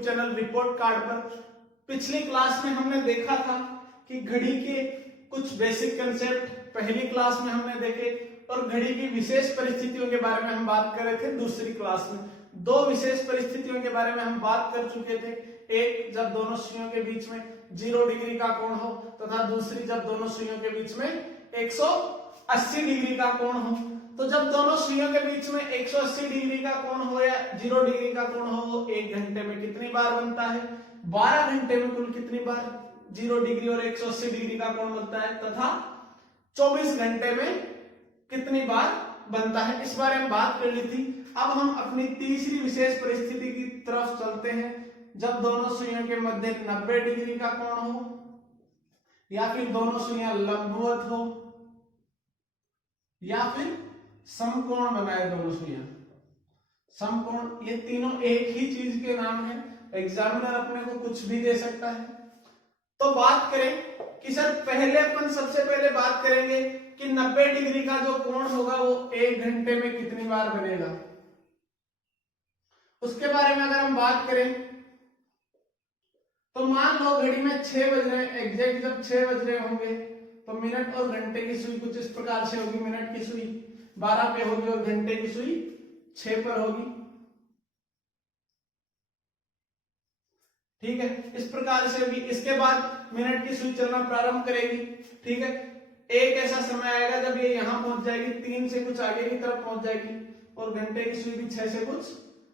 YouTube channel report card पर। पिछली class में हमने देखा था कि घड़ी के कुछ बेसिक कंसेप्ट पहली क्लास में हमने देखे और घड़ी की विशेष परिस्थितियों के बारे में हम बात कर रहे थे दूसरी क्लास में। दो विशेष परिस्थितियों के बारे में हम बात कर चुके थे, एक जब दोनों सुइयों के बीच में 0 डिग्री का कोण हो तथा दूसरी जब दोनों सुइयों के बीच में 180 डिग्री का कोण हो। तो जब दोनों सुइयों के बीच में 180 डिग्री का कोण हो या 0 डिग्री का कोण हो, वो 1 घंटे में कितनी बार बनता है, 12 घंटे में कुल कितनी बार 0 डिग्री और 180 डिग्री का कोण बनता है तथा 24 घंटे में कितनी बार बनता है, इस बारे में बात कर ली थी। अब हम अपनी तीसरी विशेष परिस्थिति की तरफ चलते हैं, जब दोनों सुइयों के मध्य 90 डिग्री का कोण हो या फिर दोनों सुइयां लंबवत हो या फिर समकोण बनाए दोनों सुइयां। समकोण, ये तीनों एक ही चीज के नाम है, एग्जामिनर अपने को कुछ भी दे सकता है। तो बात करें कि सर पहले अपन सबसे पहले बात करेंगे कि 90 डिग्री का जो कोण होगा वो 1 घंटे में कितनी बार बनेगा। उसके बारे में अगर हम बात करें तो मान लो घड़ी में 6 बज रहे हैं, एग्जैक्ट जब 6 बज रहे होंगे तो मिनट और घंटे की सुई कुछ इस प्रकार से होगी। मिनट की सुई 12 पे होगी और घंटे की सुई 6 पर होगी। ठीक है, इस प्रकार से होगी। इसके बाद मिनट की सुई चलना प्रारंभ करेगी। ठीक है, एक ऐसा समय आएगा जब ये यहां पहुंच जाएगी, 3 से कुछ आगे की तरफ पहुंच जाएगी और घंटे की सुई भी 6 से कुछ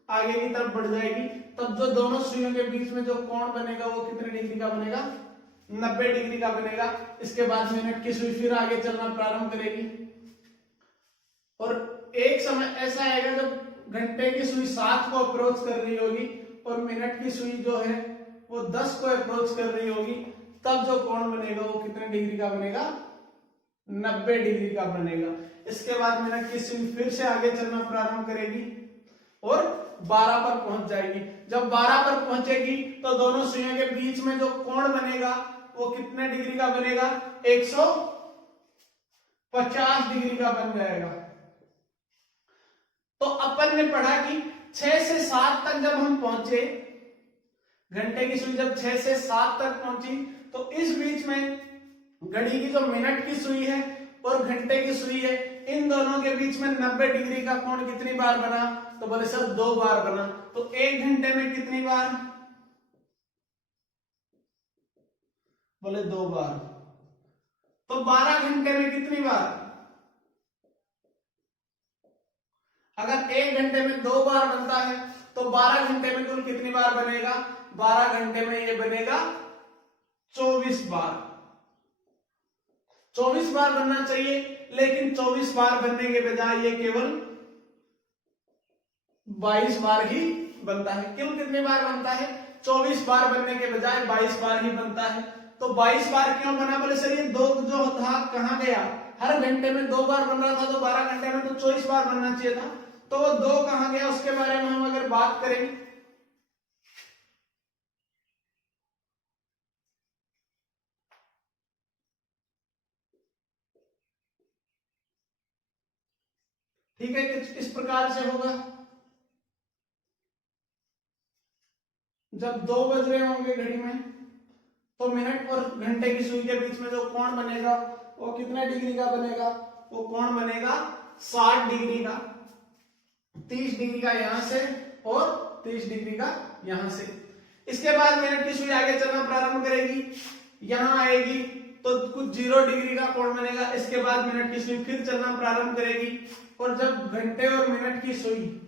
आगे की तरफ बढ़ जाएगी। तब जो दोनों सुइयों के बीच में जो कोण बनेगा वो कितने डिग्री का बनेगा, 90 डिग्री का बनेगा। इसके बाद मिनट की सुई फिर आगे चलना प्रारंभ करेगी और एक समय ऐसा आएगा जब घंटे की सुई 7 को अप्रोच कर रही होगी और मिनट की सुई जो है वो 10 को अप्रोच कर रही होगी। तब जो कोण बनेगा वो कितने डिग्री का बनेगा, 90 डिग्री का बनेगा। इसके बाद मिनट की सुई फिर से आगे चलना प्रारंभ करेगी और 12 पर पहुंच जाएगी। जब 12 पर पहुंचेगी तो दोनों सुइयों के बीच में जो कोण बनेगा वो कितने डिग्री का बनेगा, 150 डिग्री का बन जाएगा। तो अपन ने पढ़ा कि 6 से 7 तक जब हम पहुंचे, घंटे की सुई जब 6 से 7 तक पहुंची तो इस बीच में घड़ी की जो मिनट की सुई है और घंटे की सुई है, इन दोनों के बीच में 90 डिग्री का कोण कितनी बार बना, तो बोले सर 2 बार बना। तो 1 घंटे में कितनी बार, बोले 2 बार। तो 12 घंटे में कितनी बार, अगर 1 घंटे में 2 बार बनता है तो 12 घंटे में कुल कितनी बार बनेगा, 12 घंटे में ये बनेगा 24 बार। 24 बार बनना चाहिए, लेकिन 24 बार बनने के बजाय ये केवल 22 बार ही बनता है। क्यों, कितनी बार बनता है, 24 बार बनने के बजाय 22 बार ही बनता है। तो 22 बार क्यों बना, बोले सर ये 2 जो था कहां गया, हर घंटे में 2 बार बन रहा था तो 12 घंटे में तो 24 बार बनना चाहिए था, तो वो 2 कहां गया, उसके बारे में हम अगर बात करें ठीक है, किस प्रकार से होगा, जब 2 बज रहे होंगे घड़ी में तो मिनट और घंटे की सुई के बीच में जो कोण बनेगा वो कितने डिग्री का बनेगा, वो कोण बनेगा 60 डिग्री का। 30 डिग्री का यहां से और 30 डिग्री का यहां से। इसके बाद मिनट की सुई आगे चलना प्रारंभ करेगी, यहां आएगी तो कुछ 0 डिग्री का कोण बनेगा। इसके बाद मिनट की सुई फिर चलना प्रारंभ करेगी और जब घंटे और मिनट की सुई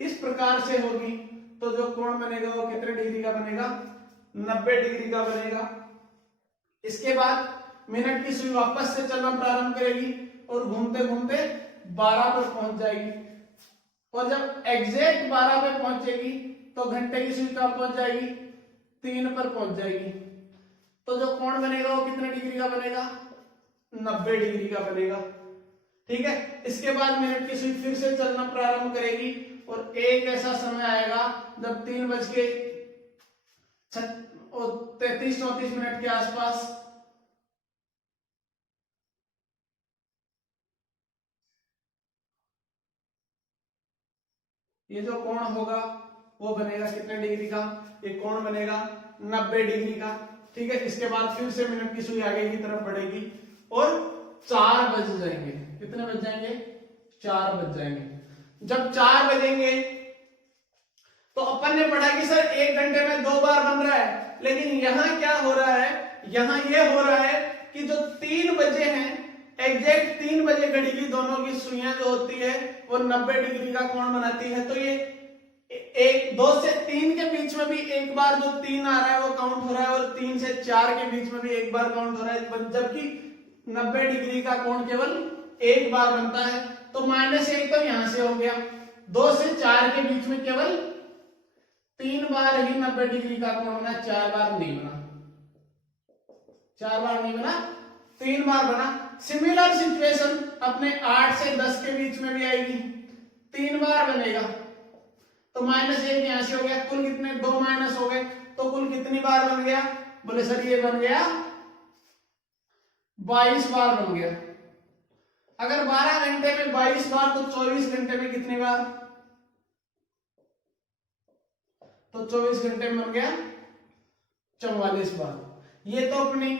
इस प्रकार से होगी तो जो कोण बनेगा वो कितने डिग्री का बनेगा, 90 डिग्री का बनेगा। इसके बाद मिनट की सुई वापस से चलना प्रारंभ करेगी और घूमते घूमते 12 पर पहुंच जाएगी और जब एग्जैक्ट 12 पे पहुंचेगी तो घंटे की सुई कहां पहुंच जाएगी, 3 पर पहुंच जाएगी। तो जो कोण बनेगा वो कितने डिग्री का बनेगा, 90 डिग्री का बनेगा। ठीक है, इसके बाद मिनट की सुई फिर से चलना प्रारंभ करेगी और एक ऐसा समय आएगा जब 3:33-34 मिनट के आसपास ये जो कोण होगा वो बनेगा कितने डिग्री का, ये कोण बनेगा 90 डिग्री का। ठीक है, इसके बाद फिर से मिनट की सुई आगे की तरफ बढ़ेगी और 4 बज जाएंगे। कितने बज जाएंगे? 4 बज जाएंगे। जब 4 बजेंगे तो अपन ने पढ़ा कि सर 1 घंटे में 2 बार बन रहा है, लेकिन यहां क्या हो रहा है, यहां ये हो रहा है कि जो 3 बजे हैं, एग्जैक्ट 3 बजे घड़ी की दोनों की सुइयां जो होती है वो 90 डिग्री का कोण बनाती है। तो ये 2 से 3 के बीच में भी एक बार जो 3 आ रहा है वो काउंट हो रहा है, और 3 से 4 के बीच में भी एक बार काउंट हो रहा है, जबकि 90 डिग्री का कोण केवल एक बार बनता है। तो -1 तो यहां से हो गया। 2 से 4 के बीच में केवल 3 बार ही 90 डिग्री का कोण बना, 4 बार नहीं बना। 4 बार नहीं बना, 3 बार बना। सिमिलर सिचुएशन अपने 8 से 10 के बीच में भी आएगी, 3 बार बनेगा। तो -1 यहां से हो गया, कुल कितने 2 माइनस हो गए, तो कुल कितनी बार बन गया? बोले सर ये बन गया 22 बार बन गया। अगर 12 घंटे में 22 बार तो 24 घंटे में कितनी बार? तो 24 घंटे में बन गया 44 बार। ये तो अपनी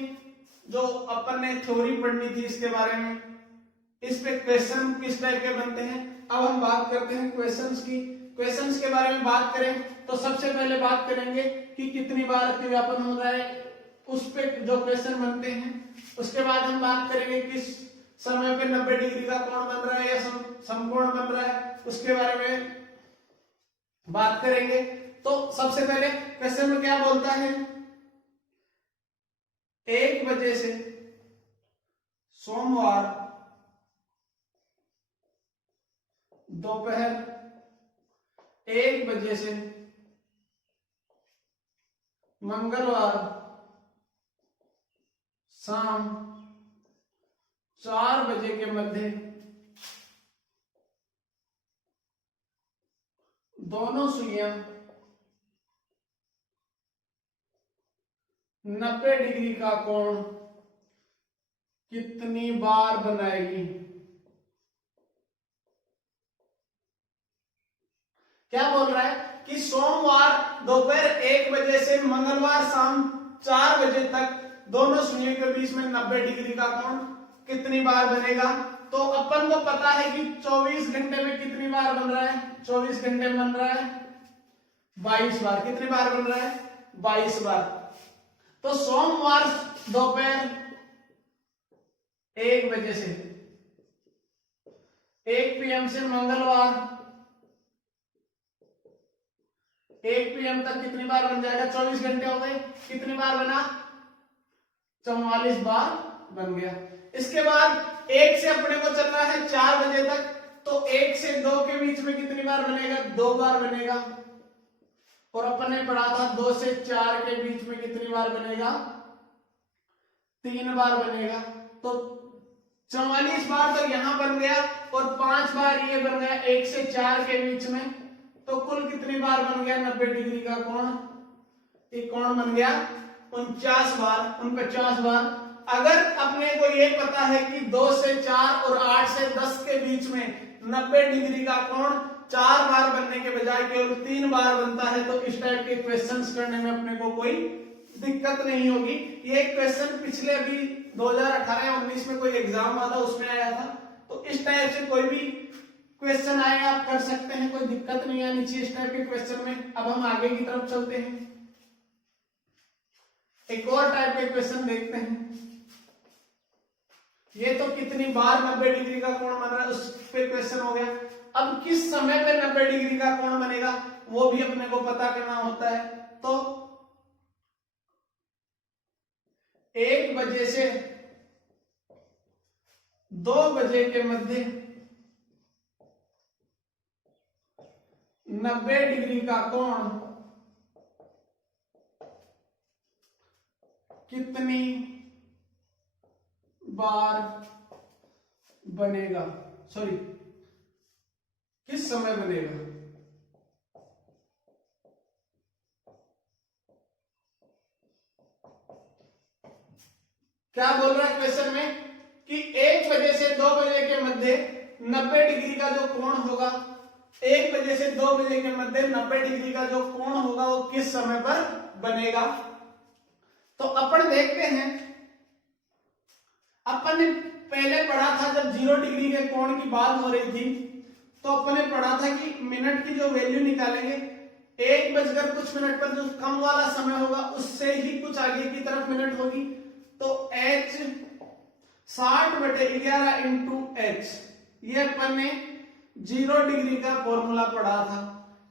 जो अपन ने थ्योरी पढ़नी थी इसके बारे में, इस पे क्वेश्चन किस टाइप के बनते हैं। अब हम बात करते हैं क्वेश्चंस की। क्वेश्चंस के बारे में बात करें तो सबसे पहले बात करेंगे कि कितनी बार अतिव्यापन हो रहा है, उस पे जो क्वेश्चन बनते हैं। उसके बाद हम बात करेंगे किस समय पे 90 डिग्री का कोण बन रहा है या समकोण बन रहा है, उसके बारे में बात करेंगे। तो सबसे पहले क्वेश्चन में क्या बोलता है, 1 बजे से सोमवार दोपहर 1 बजे से मंगलवार शाम 4 बजे के मध्य दोनों सुइयां 90 डिग्री का कोण कितनी बार बनाएगी? क्या बोल रहा है कि सोमवार दोपहर 1 बजे से मंगलवार शाम 4 बजे तक दोनों सुइयों के बीच में 90 डिग्री का कोण कितनी बार बनेगा। तो अपन को पता है कि 24 घंटे में कितनी बार बन रहा है, 24 घंटे में बन रहा है 22 बार। कितनी बार बन रहा है? 22 बार। तो सोमवार दोपहर 1 बजे से 1 PM से मंगलवार 1 PM तक कितनी बार बन जाएगा? 24 घंटे हो गए, कितनी बार बना? 44 बार बन गया। इसके बाद 1 से अपने को चलना है 4 बजे तक, तो 1 से 2 के बीच में कितनी बार बनेगा? 2 बार बनेगा। और अपन ने पढ़ा था 2 से 4 के बीच में कितनी बार बनेगा? 3 बार बनेगा। तो 44 बार तो यहां बन गया और 5 बार ये बन गया 1 से 4 के बीच में। तो कुल कितनी बार बन गया 90 डिग्री का कोण? ये कोण बन गया 49 बार, 49 बार। अगर अपने को ये पता है कि 2 से 4 और 8 से 10 के बीच में 90 डिग्री का कोण 4 बार बनने के बजाय केवल 3 बार बनता है, तो इस टाइप के क्वेश्चंस करने में अपने को कोई दिक्कत नहीं होगी। ये क्वेश्चन पिछले अभी 2018 या 19 में कोई एग्जाम हुआ था, उसमें आया था। तो इस टाइप से कोई भी क्वेश्चन आए आप कर सकते हैं, कोई दिक्कत नहीं आनी चाहिए इस टाइप के क्वेश्चन में। अब हम आगे की तरफ चलते हैं, एक और टाइप के क्वेश्चन देखते हैं। ये तो कितनी बार 90 डिग्री का कोण बन रहा है उस पे क्वेश्चन हो गया। अब किस समय पे 90 डिग्री का कोण बनेगा वो भी अपने को पता करना होता है। तो 1 बजे से 2 बजे के मध्य 90 डिग्री का कोण कितनी बार बनेगा? सॉरी, किस समय बनेगा? क्या बोल रहा है क्वेश्चन में कि 1 बजे से 2 बजे के मध्य 90 डिग्री का जो कोण होगा 1 बजे से 2 बजे के मध्य 90 डिग्री का जो कोण होगा वो किस समय पर बनेगा। तो अपन देखते हैं, अपन ने पहले पढ़ा था जब 0 डिग्री के कोण की बात हो रही थी, तो अपन ने पढ़ा था कि मिनट की जो वैल्यू निकालेंगे 1 बजकर कुछ मिनट पर जो कम वाला समय होगा उससे ही कुछ आगे की तरफ मिनट होगी। तो h 60/11 इंटू h, ये अपन ने 0 डिग्री का फॉर्मूला पढ़ा था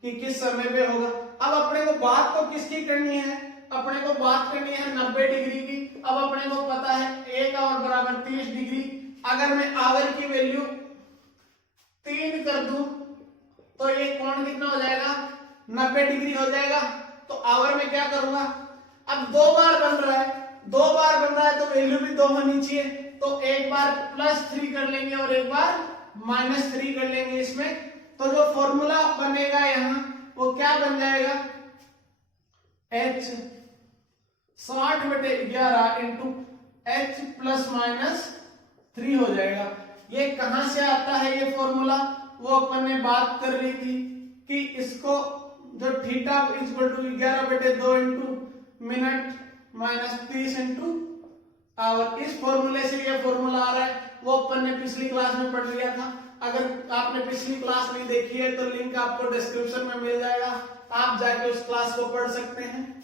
कि किस समय पे होगा। अब अपने को बात तो किसकी करनी है, अपने को बात करनी है 90 डिग्री की। अब अपने को पता है 1 आवर बराबर 30 डिग्री। अगर मैं आवर की वैल्यू 3 कर दूं तो ये कोण कितना हो जाएगा, 90 डिग्री हो जाएगा। तो आवर में क्या करूंगा, अब 2 बार बन रहा है, 2 बार बन रहा है तो वैल्यू भी 2 होनी चाहिए। तो एक बार +3 कर लेंगे और एक बार -3 कर लेंगे इसमें। तो जो फॉर्मूला बनेगा यहां वो क्या बन जाएगा, h 60/11 इंटू h +-3 हो जाएगा। ये कहां से आता है ये फॉर्मूला, वो अपन ने बात कर रही थी कि इसको जो theta equal to 11/2 into minute -30 into hour, इस फॉर्मूले से ये फॉर्मूला आ रहा है। वो अपन ने पिछली क्लास में पढ़ लिया था। अगर आपने पिछली क्लास नहीं देखी है तो लिंक आपको डिस्क्रिप्शन में मिल जाएगा, आप जाके उस क्लास को पढ़ सकते हैं।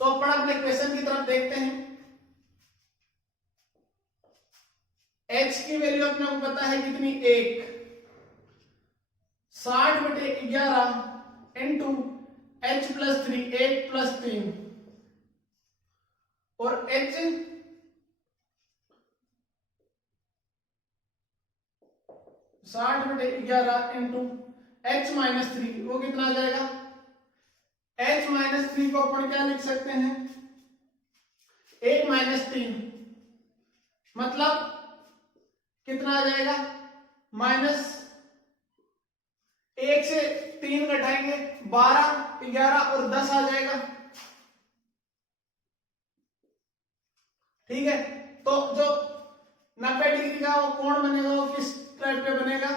तो अपन अपने क्वेश्चन की तरफ देखते हैं। h की वैल्यू अपने को पता है कितनी, 1, 60/11 इंटू h +3, 1 + 3 और h 60/11 इंटू h -3, वो कितना आ जाएगा, h -3 को अपन क्या लिख सकते हैं, 1 - 3, मतलब कितना आ जाएगा, -1 से 3 घटाएंगे 12, 11 और 10 आ जाएगा। ठीक है, तो जो 90 डिग्री का वो कोण बनेगा वो किस टाइप पे बनेगा,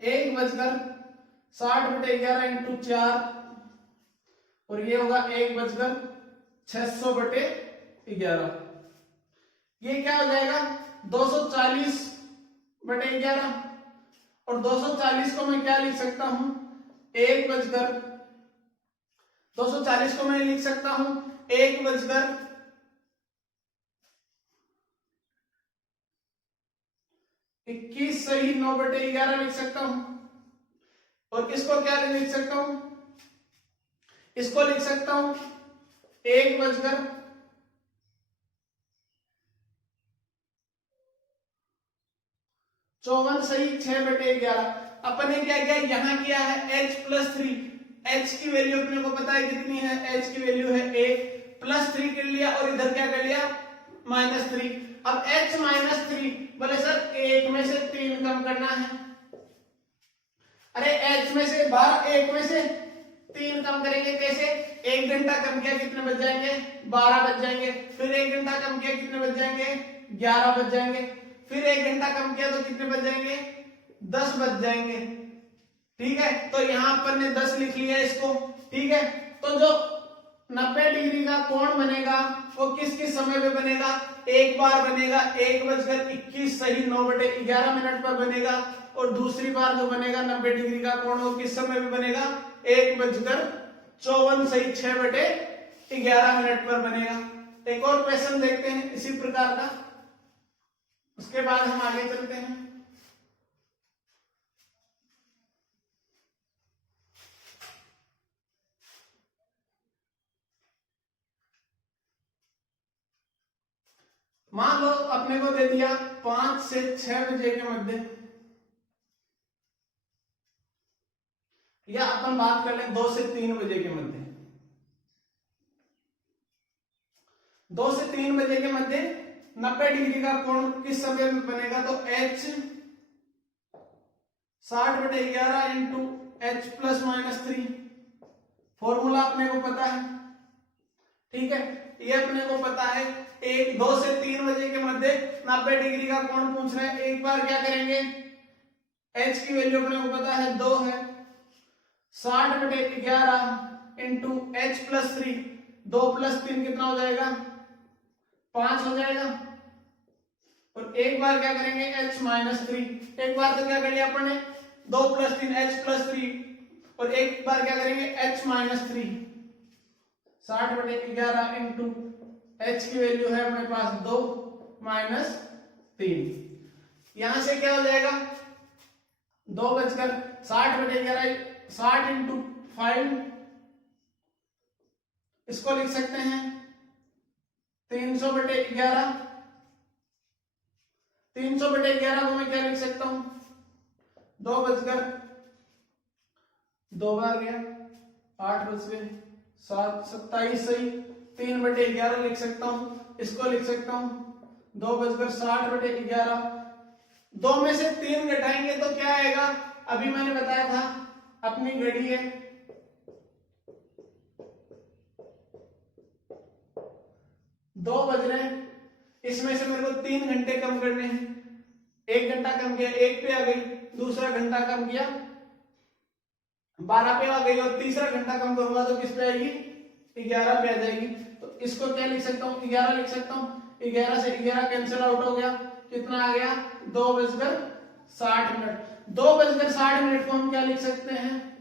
1:60/11 इंटू 4 और ये होगा 1:600/11। ये क्या हो जाएगा, 240/11 और 240 को मैं क्या लिख सकता हूं, 240 को मैं लिख सकता हूं 1:21 सही 9/11 लिख सकता हूं। और इसको क्या लिख सकता हूं, इसको लिख सकता हूं 1:54 सही 6/11। अपन ने क्या किया, यहां किया है h +3, h की वैल्यू अपने को पता है कितनी है, h की वैल्यू है 1, +3 कर लिया और इधर क्या कर लिया, -3। अब h -3 बोले सर 1 में से 3 कम करना है। अरे h में से 1 में से 3 कम करेंगे कैसे, 1 घंटा कम किया कितने बच जाएंगे, 12 बच जाएंगे। फिर 1 घंटा कम किया कितने बच जाएंगे, 11 बच जाएंगे। फिर 1 घंटा कम किया तो कितने बच जाएंगे, 10 बच जाएंगे। ठीक है, तो यहां अपन ने 10 लिख लिया इसको। ठीक है, तो जो 90 डिग्री का कोण बनेगा वो किस किस समय पे बनेगा, एक बार बनेगा 1:21 सही 9/11 मिनट पर बनेगा और दूसरी बार जो बनेगा 90 डिग्री का कोण वो किस समय पे बनेगा, 1:54 सही 6/11 मिनट पर बनेगा। एक और क्वेश्चन देखते हैं इसी प्रकार का, उसके बाद हम आगे चलते हैं। मान लो अपने को दे दिया 5 से 6 बजे के मध्य, या अपन बात कर लें 2 से 3 बजे के मध्य। 2 से 3 बजे के मध्य 90 डिग्री का कोण किस समय में बनेगा, तो h 60/11 इंटू h +-3 फॉर्मूला अपने को पता है। ठीक है, ये अपने को पता है। 2 से 3 बजे के मध्य 90 डिग्री का कोण पूछ रहे हैं। एक बार क्या करेंगे, h की वैल्यू अपने को पता है 2 है, 60/11 इंटू h प्लस 3, 2 प्लस 3 कितना हो जाएगा 5 हो जाएगा। और एक बार क्या करेंगे h माइनस 3, एक बार तो क्या कर लिया अपन ने 2 प्लस 3 h प्लस 3, और एक बार क्या करेंगे h माइनस 3, 60/11 इंटू h की वैल्यू है अपने पास 2 माइनस 3, यहां से क्या हो जाएगा 2 बचकर 60/11, 60 इंटू 5, इसको लिख सकते हैं 300/11, 300/11 को मैं क्या लिख सकता हूं 2 बचकर 2 बार गया 8 बच गए 7, 27 सही, 3/11 लिख सकता हूं, इसको लिख सकता हूं 2 बचकर 60/11, 2 में से 3 घटाएंगे तो क्या आएगा, अभी मैंने बताया था अपनी घड़ी है 2 बज रहे हैं, इसमें से मेरे को 3 घंटे कम करने हैं, 1 घंटा कम किया 1 पे आ गई, दूसरा घंटा कम किया 12 पे आ गई, और तीसरा घंटा कम करूंगा तो किस पे आएगी 11 पे आ जाएगी। तो इसको क्या लिख सकता हूँ 11 लिख सकता हूँ, 11 से 11 कैंसिल आउट हो गया, कितना आ गया 2:60। 2:60 को हम क्या लिख सकते हैं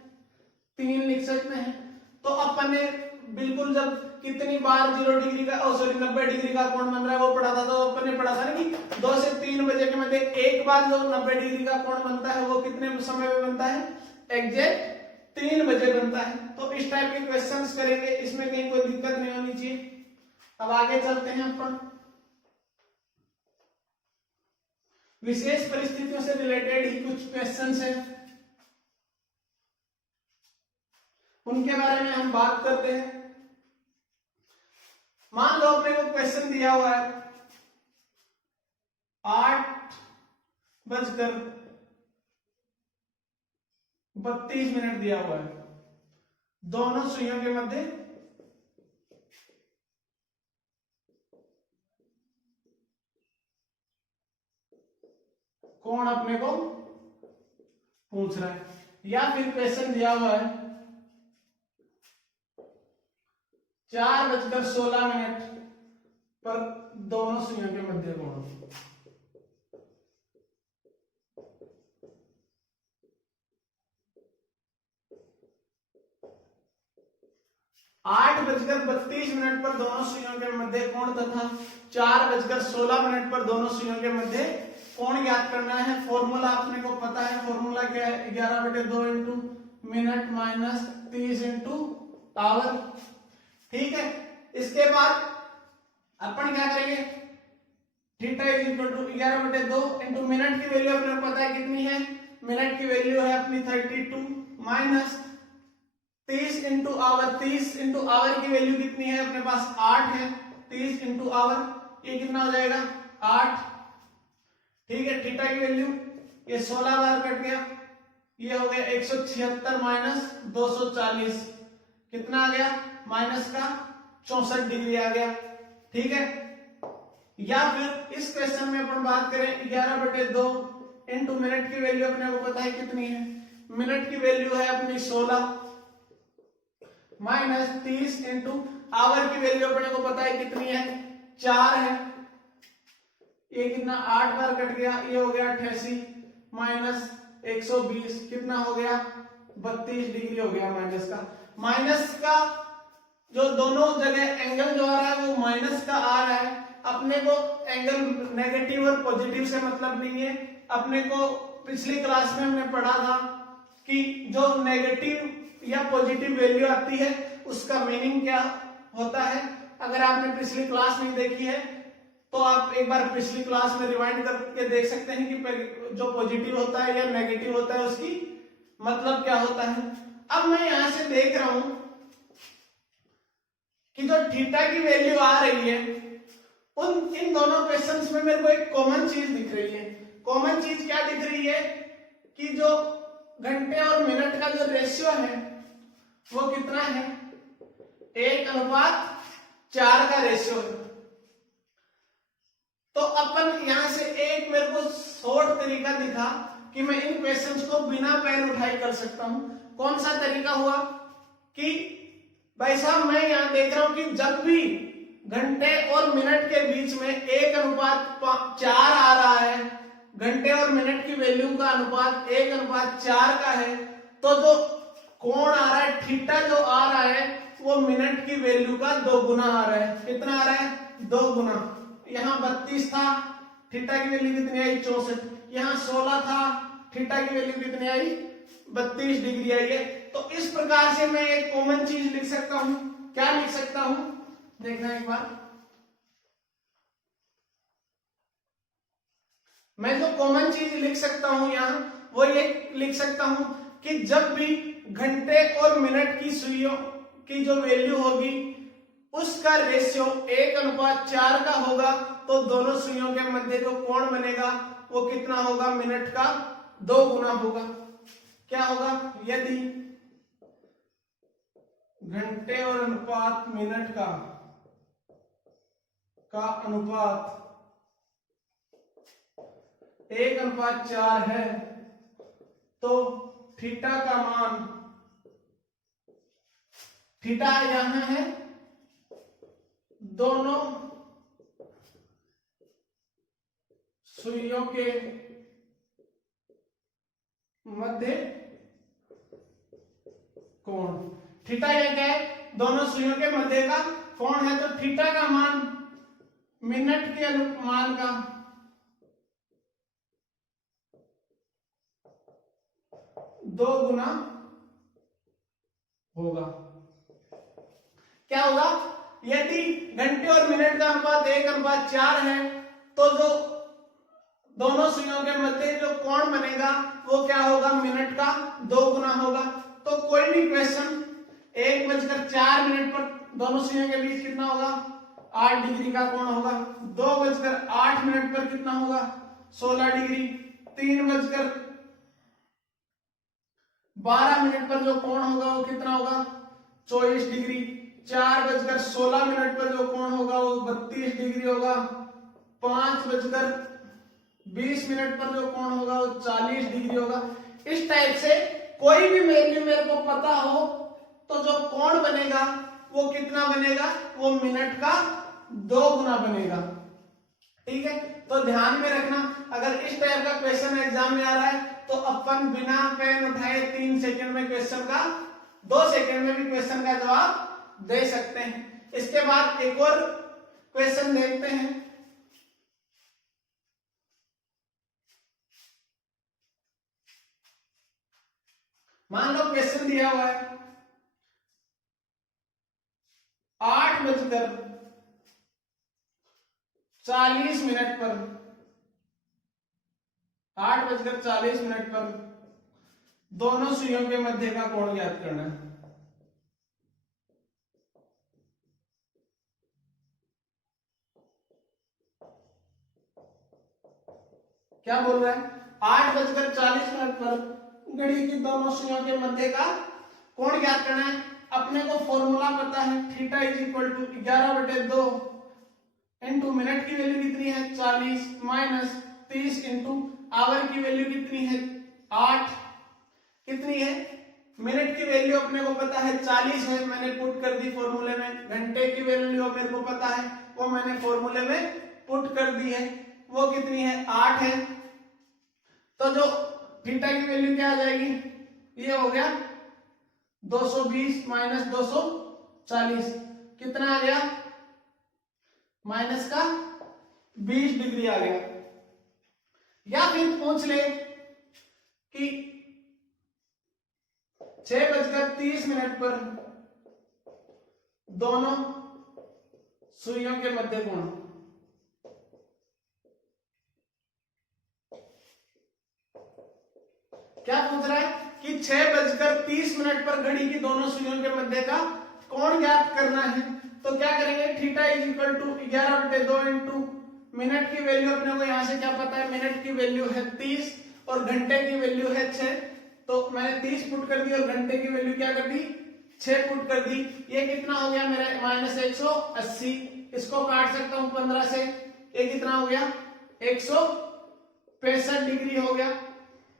3 लिख सकते हैं। तो अपन ने बिल्कुल जब कितनी बार 0 डिग्री का 90 डिग्री का कोण बन रहा है वो पढ़ा था, तो अपन ने पढ़ा था ना कि 2 से 3 बजे के मध्य एक बार जो 90 डिग्री का कोण बनता है वो कितने समय में बनता है, एग्जैक्ट 3 बजे बनता है। तो इस टाइप के क्वेश्चंस करेंगे, इसमें कहीं कोई दिक्कत नहीं होनी चाहिए। अब आगे चलते हैं अपन विशेष परिस्थितियों से रिलेटेड ही कुछ क्वेश्चंस हैं, उनके बारे में हम बात करते हैं। मान लो अपने को क्वेश्चन दिया हुआ है 8:32 दिया हुआ है, दोनों सुइयों के मध्य कोण अपने को पूछ रहा है, या फिर क्वेश्चन दिया हुआ है 4:16 पर दोनों सुइयों के मध्य कोण। 8:32 पर दोनों सुइयों के मध्य कोण तथा 4:16 पर दोनों सुइयों के मध्य कोण ज्ञात करना है। फॉर्मूला आपने को पता है, फॉर्मूला क्या है 11/2 into minute minus 30 into hour. ठीक है, इसके बाद अपन क्या करेंगे theta is equal to 11/2 into minute की वैल्यू अपने को पता है कितनी है, मिनट की वैल्यू है अपनी 32 minus 30 into hour. 30 into hour की वैल्यू कितनी है अपने पास 8 है, 30 इंटू आवर ये कितना हो जाएगा 8। ठीक है, थीटा की वैल्यू ये 16 बार कट गया, ये हो गया 176 माइनस 240 कितना आ गया माइनस का 64 डिग्री आ गया। ठीक है, या फिर इस क्वेश्चन में अपन बात करें 11/2 इंटू मिनट की वैल्यू अपने को पता है कितनी है, मिनट की वैल्यू है अपनी 16 माइनस 30 इंटू आवर की वैल्यू अपने को पता है कितनी है 4 है, ये कितना 8 बार कट गया, ये हो गया 88 माइनस 120 कितना हो गया 32 डिग्री हो गया माइनस का। माइनस का जो दोनों जगह एंगल जो आ रहा है वो माइनस का आ रहा है, अपने को एंगल नेगेटिव और पॉजिटिव से मतलब नहीं है। अपने को पिछली क्लास में हमने पढ़ा था कि जो नेगेटिव या पॉजिटिव वैल्यू आती है उसका मीनिंग क्या होता है। अगर आपने पिछली क्लास नहीं देखी है तो आप एक बार पिछली क्लास में रिवाइंड करके देख सकते हैं कि जो पॉजिटिव होता है या नेगेटिव होता है उसकी मतलब क्या होता है। अब मैं यहां से देख रहा हूं कि जो थीटा की वैल्यू आ रही है इन दोनों क्वेश्चंस में मेरे को एक कॉमन चीज दिख रही है। कॉमन चीज क्या दिख रही है कि जो घंटे और मिनट का जो रेशियो है वो कितना है 1:4 का रेशियो है। तो अपन यहां से एक मेरे को शॉर्ट तरीका दिखा कि मैं इन क्वेश्चंस को बिना पेन उठाए कर सकता हूं। कौन सा तरीका हुआ कि भाई साहब मैं यहां देख रहा हूं कि जब भी घंटे और मिनट के बीच में 1:4 आ रहा है, घंटे और मिनट की वैल्यू का अनुपात 1:4 का है, तो जो कोण आ रहा है थीटा जो आ रहा है वो मिनट की वैल्यू का 2 गुना आ रहा है। कितना आ रहा है? 2 गुना। यहाँ 32 था, थीटा की वैल्यू कितनी आई? 64। यहाँ 16 था, थीटा की वैल्यू कितनी आई? 32 डिग्री आई है। तो इस प्रकार से मैं एक कॉमन चीज लिख सकता हूं। क्या लिख सकता हूं? देखना एक बार। मैं जो कॉमन चीज लिख सकता हूं यहां वो ये लिख सकता हूं कि जब भी घंटे और मिनट की सुइयों की जो वैल्यू होगी उसका रेशियो 1:4 का होगा, तो दोनों सुइयों के मध्य जो कोण बनेगा वो कितना होगा? मिनट का 2 गुना होगा। क्या होगा? यदि घंटे और अनुपात मिनट का अनुपात 1:4 है तो थीटा का मान, थीटा यहां है दोनों सुइयों के मध्य कोण। थीटा यह क्या है? दोनों सुइयों के मध्य का कोण है, तो थीटा का मान मिनट के अनुमान का 2 गुना होगा। क्या होगा? यदि घंटे और मिनट का अनुपात 1:4 है तो जो दोनों सुइयों के मध्य जो कोण बनेगा वो क्या होगा? मिनट का 2 गुना होगा। तो कोई भी क्वेश्चन 1:04 पर दोनों सुइयों के बीच कितना होगा? 8 डिग्री का कोण होगा। 2:08 पर कितना होगा? 16 डिग्री। 3:12 पर जो कोण होगा वो कितना होगा? 24 डिग्री। 4:16 पर जो कोण होगा वो 32 डिग्री होगा। 5:20 पर जो कोण होगा वो 40 डिग्री होगा। इस टाइप से कोई भी वैल्यू मेरे को पता हो तो जो कोण बनेगा वो कितना बनेगा? वो मिनट का 2 गुना बनेगा। ठीक है, तो ध्यान में रखना, अगर इस टाइप का क्वेश्चन एग्जाम में आ रहा है तो अपन बिना पेन उठाए 3 सेकंड में क्वेश्चन का, 2 सेकंड में भी क्वेश्चन का जवाब दे सकते हैं। इसके बाद एक और क्वेश्चन देखते हैं। मान लो क्वेश्चन दिया हुआ है 8:40 पर 8:40 पर दोनों सुइयों के मध्य का कोण ज्ञात करना है। क्या बोल रहा है? 8:40 पर घड़ी की दोनों सुइयों के मध्य का कोण ज्ञात करना है। अपने को फॉर्मूला पता है, theta is equal to 11/2 into minute की वैल्यू कितनी है? 40 माइनस 30 इंटू आवर की वैल्यू कितनी है? 8। कितनी है? मिनट की वैल्यू अपने को पता है 40 है, मैंने पुट कर दी फॉर्मूले में। घंटे की वैल्यू मेरे को पता है, वो मैंने फॉर्मूले में पुट कर दी है। वो कितनी है? 8 है। तो जो थीटा की वैल्यू क्या आ जाएगी? ये हो गया 220 माइनस 240, कितना आ गया? माइनस का 20 डिग्री आ गया। या फिर पूछ ले कि 6:30 पर दोनों सुइयों के मध्य कोण। क्या पूछ रहा है कि 6:30 पर घड़ी की दोनों सुइयों के मध्य का कोण ज्ञात करना है। तो क्या करेंगे? Theta is equal to 11/2 into minute की वैल्यू अपने को यहां से क्या पता है? मिनट की वैल्यू है 30 और घंटे की वैल्यू है 6। तो मैंने 30 पुट कर दी और घंटे की वैल्यू क्या कर दी? 6 पुट कर दी। ये कितना हो गया मेरा? माइनस 180। इसको काट सकता हूं 15 से। ये कितना हो गया? 165 डिग्री हो गया।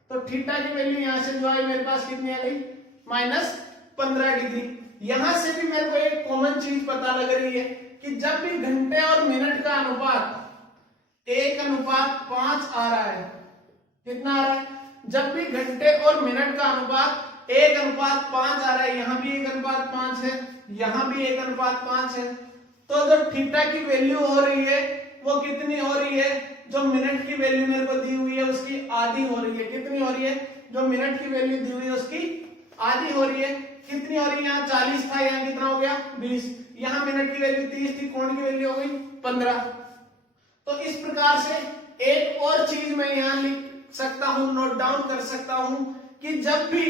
तो थीटा की वैल्यू यहां से जो आई मेरे पास कितनी आ गई, -15 डिग्री। यहां से भी मेरे को एक कॉमन चीज पता लग रही है कि जब भी घंटे और मिनट का अनुपात 1:5 आ रहा है, कितना आ रहा है, जब भी घंटे और मिनट का अनुपात 1:5 आ रहा है, यहां भी 1:5 है, यहां भी 1:5 है, तो जो थीटा की वैल्यू हो रही है वो कितनी हो रही है, जो मिनट की वैल्यू मेरे को दी हुई है उसकी आधी हो रही है। कितनी हो रही है, जो मिनट की वैल्यू दी हुई है उसकी आधी हो रही है। कितनी हो रही है, यहाँ 40 था, यहाँ कितना हो गया 20, यहाँ मिनट की वैल्यू 30 थी, कोण की वैल्यू हो गई 15। तो इस प्रकार से एक और चीज मैं यहाँ लिख सकता हूं, नोट डाउन कर सकता हूं कि जब भी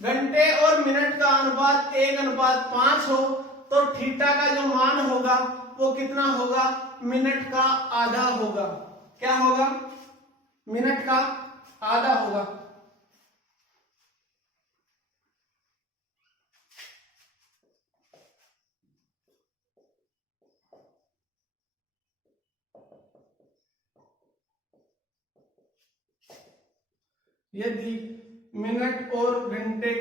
घंटे और मिनट का अनुपात 1:5 हो तो थीटा का जो मान होगा वो कितना होगा, मिनट का आधा होगा। क्या होगा, मिनट का आधा होगा। यदि मिनट और घंटे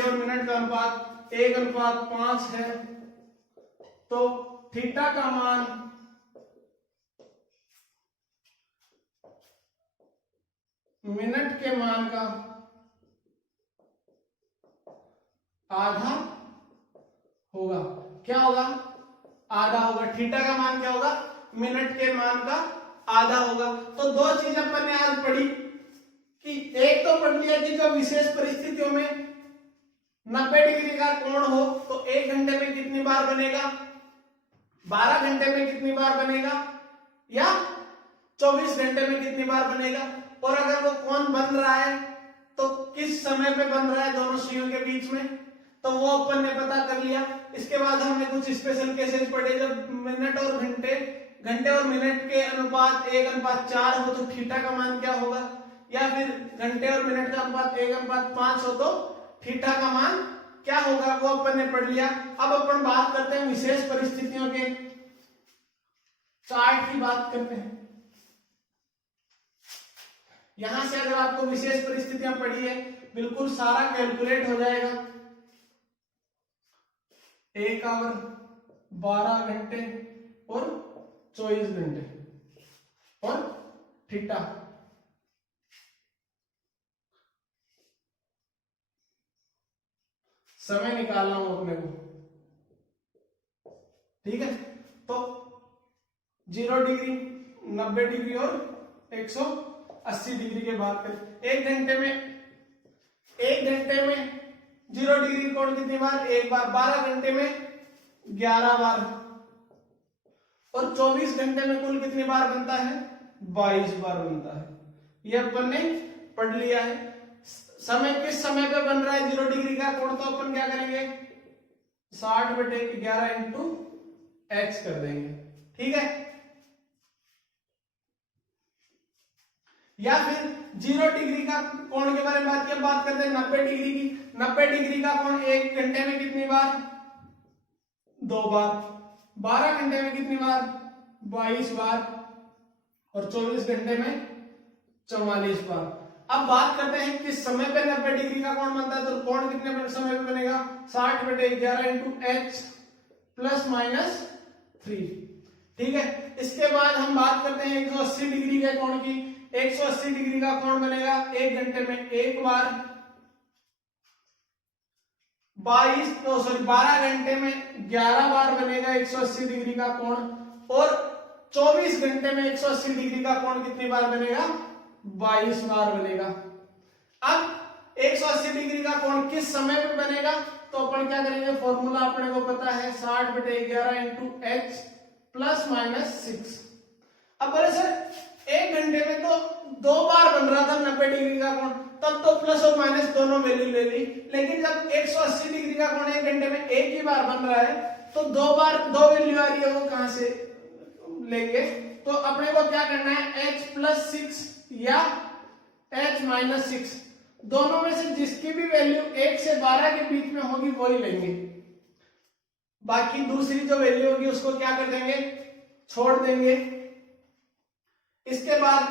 और मिनट का अनुपात 1:5 है तो थीटा का मान मिनट के मान का आधा होगा। क्या होगा, आधा होगा। थीटा का मान क्या होगा, मिनट के मान का आधा होगा। तो दो चीज अपन ने आज पढ़ी कि एक तो पढ़ लिया कि जो विशेष परिस्थितियों में 90 डिग्री का कोण हो तो 1 घंटे में कितनी बार बनेगा, 12 घंटे में कितनी बार बनेगा, या 24 घंटे में कितनी बार बनेगा, और अगर वो कोण बन रहा है तो किस समय पे बन रहा है दोनों सुइयों के बीच में, तो वो अपन ने पता कर लिया। इसके बाद हमने कुछ स्पेशल केसेस पढ़े, जब मिनट और घंटे और मिनट के अनुपात 1:4 हो तो थीटा का मान क्या होगा, या फिर घंटे और मिनट का अनुपात 1:5 हो तो थीटा का मान क्या होगा, वो अपन ने पढ़ लिया। अब अपन बात करते हैं विशेष परिस्थितियों के चार्ट की बात करते हैं। यहां से अगर आपको विशेष परिस्थितियां पढ़ी है बिल्कुल सारा कैलकुलेट हो जाएगा। 1 आवर, 12 घंटे और 24 घंटे और थीटा। समय निकालना हो अपने को, ठीक है। तो 0 डिग्री, 90 डिग्री और 180 डिग्री के बात करें। 1 घंटे में 0 डिग्री कोण कितनी बार, 1 बार। 12 घंटे में 11 बार और 24 घंटे में कुल कितनी बार बनता है, 22 बार बनता है। ये अपन ने पढ़ लिया है। समय किस समय पे बन रहा है 0 डिग्री का कोण, तो अपन क्या करेंगे 60/11 इंटू x कर देंगे, ठीक है। या फिर 0 डिग्री का कोण के बारे में बात करते हैं 90 डिग्री की। 90 डिग्री का कोण 1 घंटे में कितनी बार, 2 बार। 12 घंटे में कितनी बार, 22 बार और 24 घंटे में 44 बार। अब बात करते हैं किस समय पे 90 डिग्री का कोण बनता है, तो कोण कितने समय पे बनेगा 60/11 इंटू h ±3, ठीक है। इसके बाद हम बात करते हैं 180 डिग्री के कोण की। 180 डिग्री का कोण बनेगा 1 घंटे में 1 बार, 12 घंटे में 11 बार बनेगा 180 डिग्री का कोण, और 24 घंटे में 180 डिग्री का कोण कितनी बार बनेगा, 22 बार बनेगा। अब 180 डिग्री का कोण किस समय पे बनेगा, तो अपन क्या करेंगे, फॉर्मूला अपने को पता है 60/11 इंटू h ±6। अब बोले सर 1 घंटे में तो 2 बार बन रहा था 90 डिग्री का कोण, तब तो प्लस और माइनस दोनों वैल्यू ले ली। लेकिन जब 180 डिग्री का कोण 1 घंटे में एक ही बार बन रहा है तो 2 बार 2 वैल्यू आ रही है, वो कहां से लेंगे, तो अपने को क्या करना है h+6 या h-6, दोनों में से जिसकी भी वैल्यू 1 से 12 के बीच में होगी वही लेंगे। बाकी दूसरी जो वैल्यू होगी उसको क्या कर देंगे, छोड़ देंगे। इसके बाद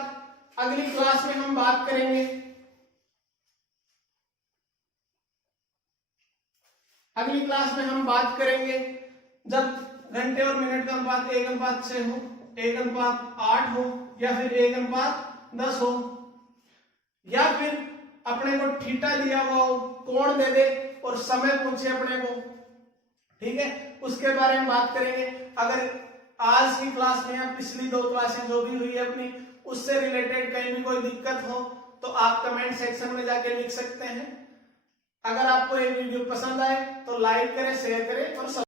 अगली क्लास में हम बात करेंगे अगली क्लास में हम बात करेंगे जब घंटे और मिनट का अनुपात 1:6 हो, 1:8 हो, या फिर 1:10 हो, या फिर अपने को थीटा दिया हुआ हो, कोण दे दे और समय पूछे अपने को, ठीक है, उसके बारे में बात करेंगे। अगर आज की क्लास में या पिछली 2 क्लासें जो भी हुई है अपनी, उससे रिलेटेड कहीं भी कोई दिक्कत हो तो आप कमेंट सेक्शन में जाके लिख सकते हैं। अगर आपको ये वीडियो पसंद आए तो लाइक करें, शेयर करें और